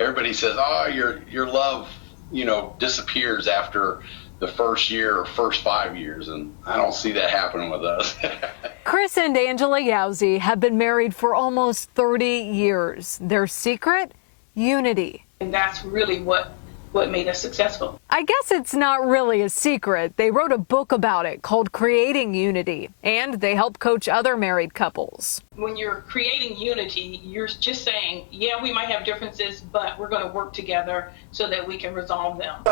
everybody says, oh, your love, disappears after the first year or first 5 years, and I don't see that happening with us. Chris and Angela Yowzy have been married for almost 30 years. Their secret? Unity. And that's really what made us successful. I guess it's not really a secret. They wrote a book about it called Creating Unity, and they help coach other married couples. When you're creating unity, you're just saying, yeah, we might have differences, but we're going to work together so that we can resolve them.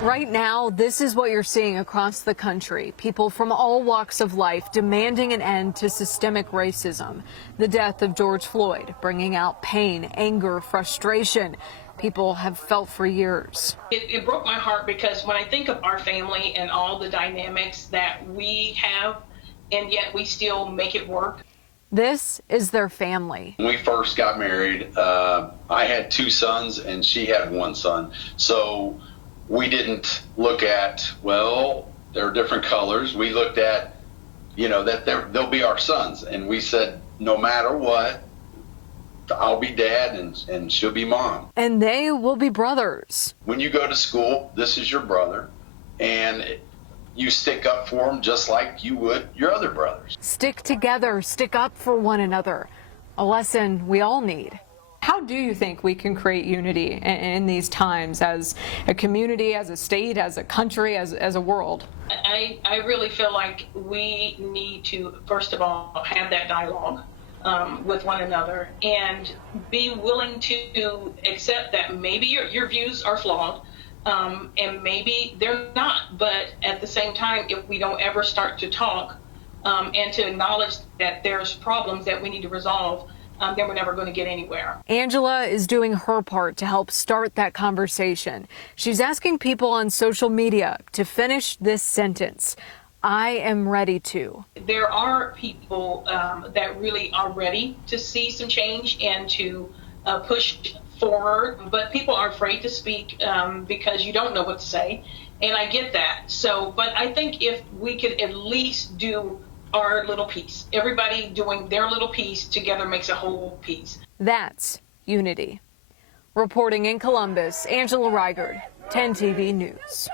Right now, this is what you're seeing across the country. People from all walks of life demanding an end to systemic racism. The death of George Floyd bringing out pain, anger, frustration. People have felt for years. It broke my heart because when I think of our family and all the dynamics that we have, and yet we still make it work. This is their family. When we first got married, I had 2 sons and she had 1 son. So we didn't look at, well, they're different colors. We looked at, that they'll be our sons. And we said, no matter what, I'll be dad and she'll be mom. And they will be brothers. When you go to school, this is your brother, and you stick up for them just like you would your other brothers. Stick together, stick up for one another. A lesson we all need. How do you think we can create unity in these times as a community, as a state, as a country, as a world? I really feel like we need to, first of all, have that dialogue with one another and be willing to accept that maybe your views are flawed and maybe they're not, but at the same time, if we don't ever start to talk and to acknowledge that there's problems that we need to resolve, then we're never going to get anywhere. Angela is doing her part to help start that conversation. She's asking people on social media to finish this sentence. I am ready to. There are people that really are ready to see some change and to push forward, but people are afraid to speak because you don't know what to say, and I get that. So, but I think if we could at least do our little piece, everybody doing their little piece together makes a whole piece. That's unity. Reporting in Columbus, Angela Reigard, 10 TV News.